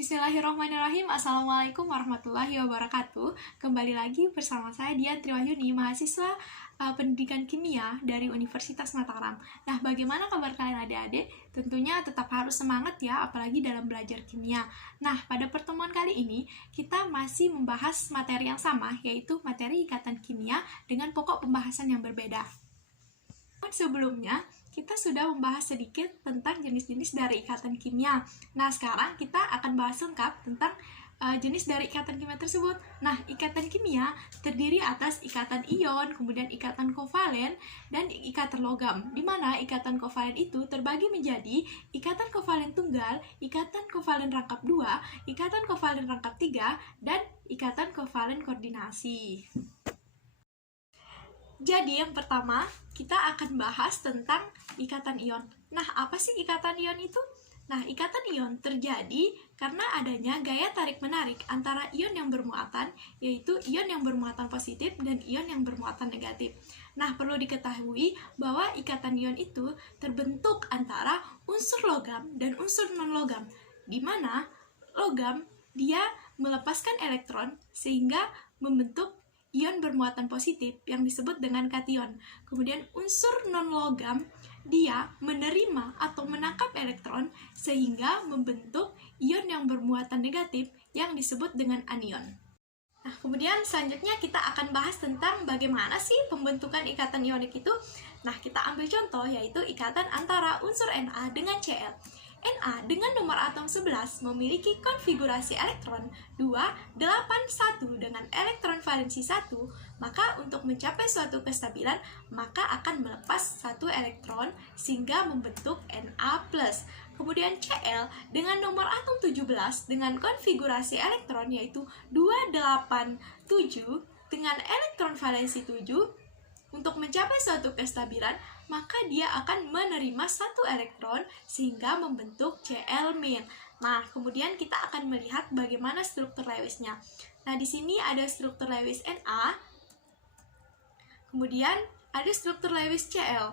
Bismillahirrahmanirrahim. Assalamualaikum warahmatullahi wabarakatuh. Kembali lagi bersama saya Dian Triwahyuni, mahasiswa pendidikan kimia dari Universitas Mataram. Nah, bagaimana kabar kalian adik-adik? Tentunya tetap harus semangat ya, apalagi dalam belajar kimia. Nah, pada pertemuan kali ini kita masih membahas materi yang sama, yaitu materi ikatan kimia dengan pokok pembahasan yang berbeda. Sebelumnya, kita sudah membahas sedikit tentang jenis-jenis dari ikatan kimia. Nah, sekarang kita akan bahas lengkap tentang jenis dari ikatan kimia tersebut. Nah, ikatan kimia terdiri atas ikatan ion, kemudian ikatan kovalen, dan ikatan logam. Di mana ikatan kovalen itu terbagi menjadi ikatan kovalen tunggal, ikatan kovalen rangkap 2, ikatan kovalen rangkap 3, dan ikatan kovalen koordinasi. Jadi yang pertama, kita akan bahas tentang ikatan ion. Nah, apa sih ikatan ion itu? Nah, ikatan ion terjadi karena adanya gaya tarik-menarik antara ion yang bermuatan, yaitu ion yang bermuatan positif dan ion yang bermuatan negatif. Nah, perlu diketahui bahwa ikatan ion itu terbentuk antara unsur logam dan unsur non-logam, di mana logam dia melepaskan elektron sehingga membentuk ion bermuatan positif yang disebut dengan kation. Kemudian unsur non-logam dia menerima atau menangkap elektron sehingga membentuk ion yang bermuatan negatif yang disebut dengan anion. Nah, kemudian selanjutnya kita akan bahas tentang bagaimana sih pembentukan ikatan ionik itu. Nah, kita ambil contoh yaitu ikatan antara unsur Na dengan Cl. Na dengan nomor atom 11 memiliki konfigurasi elektron 281 dengan elektron valensi 1, maka untuk mencapai suatu kestabilan maka akan melepas satu elektron sehingga membentuk Na+. Kemudian Cl dengan nomor atom 17 dengan konfigurasi elektron yaitu 287 dengan elektron valensi 7, untuk mencapai suatu kestabilan, maka dia akan menerima satu elektron sehingga membentuk Cl-. Nah, kemudian kita akan melihat bagaimana struktur Lewisnya. Nah, di sini ada struktur Lewis Na, kemudian ada struktur Lewis Cl.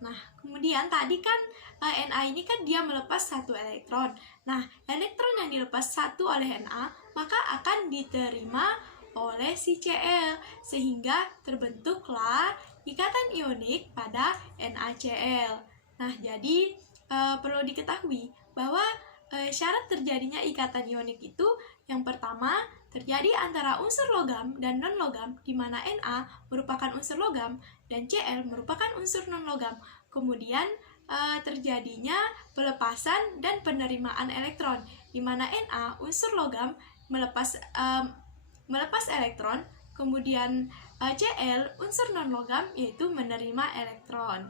Nah, kemudian tadi kan Na ini kan dia melepas satu elektron. Nah, elektron yang dilepas satu oleh Na, maka akan diterima oleh si Cl, sehingga terbentuklah ikatan ionik pada NaCl. Nah, jadi perlu diketahui bahwa syarat terjadinya ikatan ionik itu yang pertama terjadi antara unsur logam dan non-logam, di mana Na merupakan unsur logam dan Cl merupakan unsur non-logam. Kemudian terjadinya pelepasan dan penerimaan elektron, di mana Na unsur logam melepas elektron, kemudian Cl unsur non-logam yaitu menerima elektron.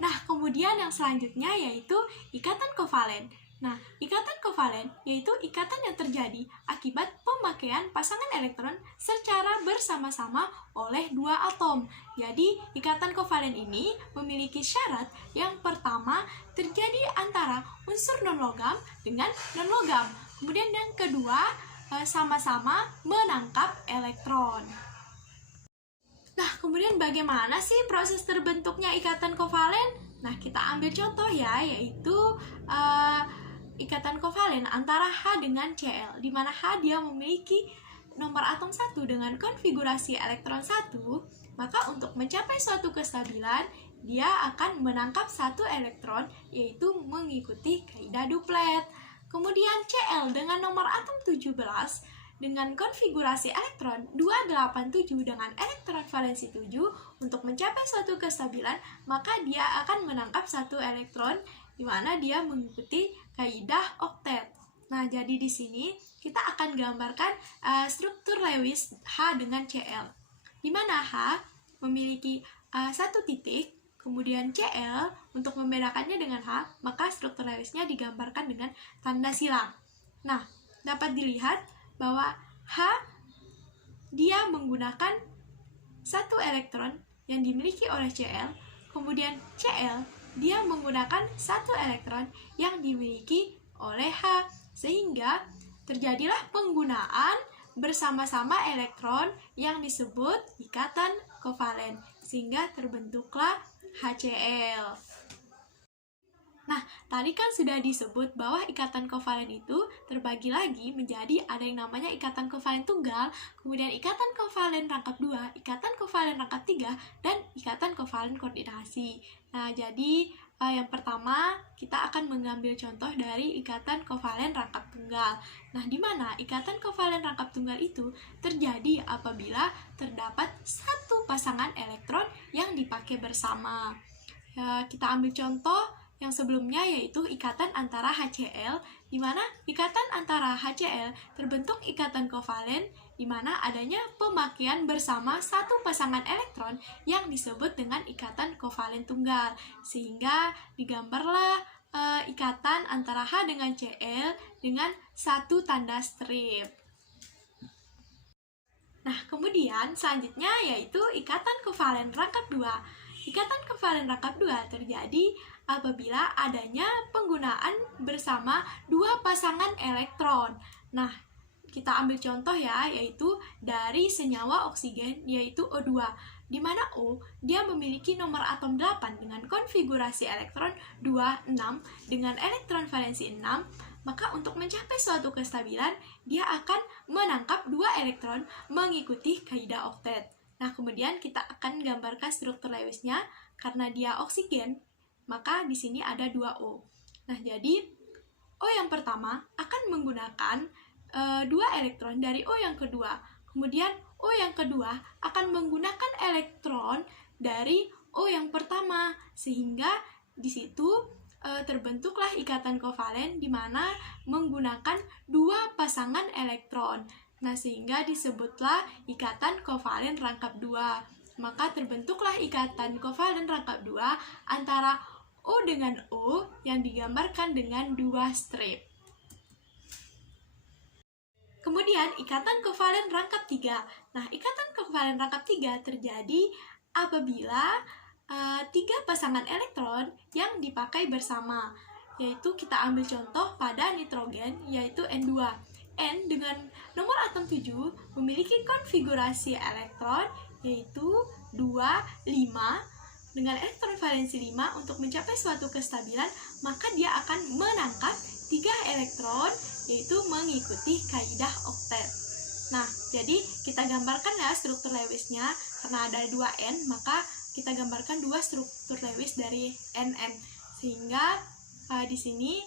Nah, kemudian yang selanjutnya yaitu ikatan kovalen. Nah, ikatan kovalen yaitu ikatan yang terjadi akibat pemakaian pasangan elektron secara bersama-sama oleh dua atom. Jadi, ikatan kovalen ini memiliki syarat yang pertama terjadi antara unsur non-logam dengan non-logam. Kemudian yang kedua, sama-sama menangkap elektron. Nah, kemudian bagaimana sih proses terbentuknya ikatan kovalen? Nah, kita ambil contoh ya, yaitu ikatan kovalen antara H dengan Cl, di mana H dia memiliki nomor atom 1 dengan konfigurasi elektron 1, maka untuk mencapai suatu kestabilan, dia akan menangkap satu elektron, yaitu mengikuti kaidah duplet. Kemudian Cl dengan nomor atom 17 dengan konfigurasi elektron 287 dengan elektron valensi 7, untuk mencapai suatu kestabilan maka dia akan menangkap satu elektron di mana dia mengikuti kaidah oktet. Nah, jadi di sini kita akan gambarkan struktur Lewis H dengan Cl, di mana H memiliki satu titik. Kemudian Cl, untuk membedakannya dengan H, maka struktur Lewisnya digambarkan dengan tanda silang. Nah, dapat dilihat bahwa H, dia menggunakan satu elektron yang dimiliki oleh Cl, kemudian Cl, dia menggunakan satu elektron yang dimiliki oleh H, sehingga terjadilah penggunaan bersama-sama elektron yang disebut ikatan kovalen, sehingga terbentuklah HCl. Nah, tadi kan sudah disebut bahwa ikatan kovalen itu terbagi lagi menjadi ada yang namanya ikatan kovalen tunggal, kemudian ikatan kovalen rangkap 2, ikatan kovalen rangkap 3, dan ikatan kovalen koordinasi. Nah, jadi yang pertama kita akan mengambil contoh dari ikatan kovalen rangkap tunggal. Nah, di mana ikatan kovalen rangkap tunggal itu terjadi apabila terdapat satu pasangan elektron yang dipakai bersama. Kita ambil contoh yang sebelumnya, yaitu ikatan antara HCl, di mana ikatan antara HCl terbentuk ikatan kovalen di mana adanya pemakaian bersama satu pasangan elektron yang disebut dengan ikatan kovalen tunggal, sehingga digambarlah ikatan antara H dengan Cl dengan satu tanda strip. Nah, kemudian selanjutnya yaitu ikatan kovalen rangkap 2. Ikatan kovalen rangkap 2 terjadi apabila adanya penggunaan bersama dua pasangan elektron. Nah, kita ambil contoh ya, yaitu dari senyawa oksigen, yaitu O2, di mana O dia memiliki nomor atom 8 dengan konfigurasi elektron 2, 6 dengan elektron valensi 6, maka untuk mencapai suatu kestabilan, dia akan menangkap dua elektron mengikuti kaidah oktet. Nah, kemudian kita akan gambarkan struktur Lewisnya. Karena dia oksigen, maka di sini ada 2 O. Nah, jadi O yang pertama akan menggunakan 2 elektron dari O yang kedua. Kemudian O yang kedua akan menggunakan elektron dari O yang pertama, sehingga di situ terbentuklah ikatan kovalen di mana menggunakan dua pasangan elektron. Nah, sehingga disebutlah ikatan kovalen rangkap 2. Maka terbentuklah ikatan kovalen rangkap 2 antara O dengan O yang digambarkan dengan dua strip. Kemudian ikatan kovalen rangkap 3. Nah, ikatan kovalen rangkap 3 terjadi apabila 3 pasangan elektron yang dipakai bersama. Yaitu kita ambil contoh pada nitrogen, yaitu N2. N dengan nomor atom 7 memiliki konfigurasi elektron yaitu 2, 5 dengan elektron valensi 5. Untuk mencapai suatu kestabilan, maka dia akan menangkap 3 elektron yaitu mengikuti kaidah oktet. Nah, jadi kita gambarkan ya struktur Lewisnya. Karena ada 2N, maka kita gambarkan 2 struktur Lewis dari NN. Sehingga di sini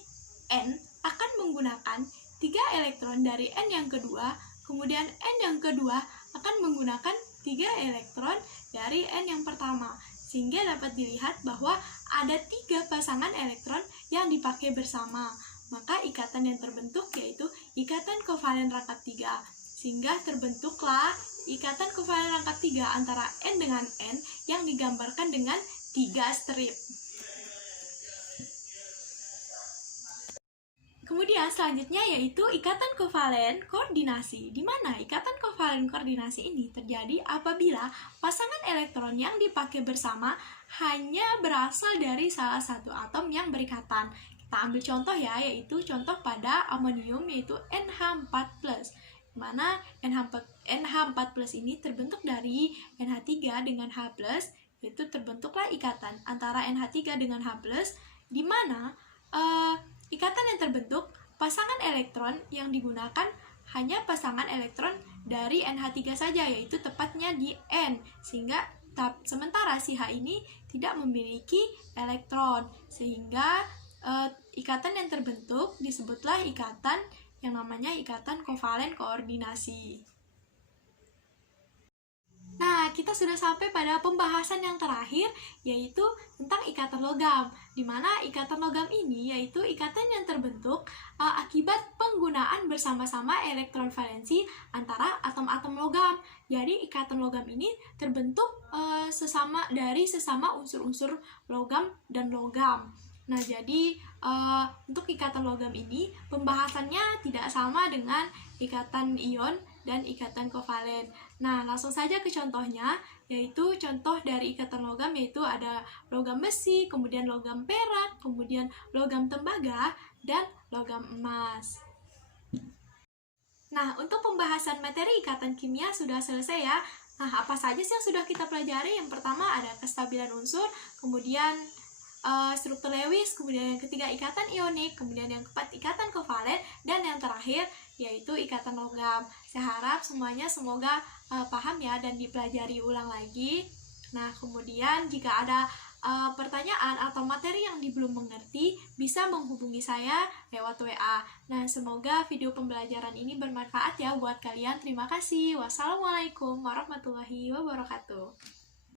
N akan menggunakan 3 elektron dari N yang kedua, kemudian N yang kedua akan menggunakan 3 elektron dari N yang pertama, sehingga dapat dilihat bahwa ada 3 pasangan elektron yang dipakai bersama. Maka ikatan yang terbentuk yaitu ikatan kovalen rangkap 3, sehingga terbentuklah ikatan kovalen rangkap 3 antara N dengan N yang digambarkan dengan 3 strip. Kemudian selanjutnya yaitu ikatan kovalen koordinasi, di mana ikatan kovalen koordinasi ini terjadi apabila pasangan elektron yang dipakai bersama hanya berasal dari salah satu atom yang berikatan. Kita ambil contoh ya, yaitu contoh pada amonium, yaitu NH4+, di mana NH4+ ini terbentuk dari NH3 dengan H+, yaitu terbentuklah ikatan antara NH3 dengan H+, di mana ikatan yang terbentuk, pasangan elektron yang digunakan hanya pasangan elektron dari NH3 saja, yaitu tepatnya di N, sehingga sementara si H ini tidak memiliki elektron, sehingga ikatan yang terbentuk disebutlah ikatan yang namanya ikatan kovalen koordinasi. Nah, kita sudah sampai pada pembahasan yang terakhir, yaitu tentang ikatan logam, di mana ikatan logam ini yaitu ikatan yang terbentuk akibat penggunaan bersama-sama elektron valensi antara atom-atom logam. Jadi ikatan logam ini terbentuk dari sesama unsur-unsur logam dan logam. Nah, jadi untuk ikatan logam ini pembahasannya tidak sama dengan ikatan ion dan ikatan kovalen. Nah, langsung saja ke contohnya, yaitu contoh dari ikatan logam yaitu ada logam besi, kemudian logam perak, kemudian logam tembaga, dan logam emas. Nah, untuk pembahasan materi ikatan kimia sudah selesai ya. Nah, apa saja sih yang sudah kita pelajari? Yang pertama ada kestabilan unsur, kemudian struktur Lewis, kemudian yang ketiga ikatan ionik, kemudian yang keempat ikatan kovalen, dan yang terakhir yaitu ikatan logam. Saya harap semuanya semoga paham ya dan dipelajari ulang lagi. Nah, kemudian jika ada pertanyaan atau materi yang belum mengerti, bisa menghubungi saya lewat WA. Nah, semoga video pembelajaran ini bermanfaat ya buat kalian. Terima kasih. Wassalamualaikum warahmatullahi wabarakatuh.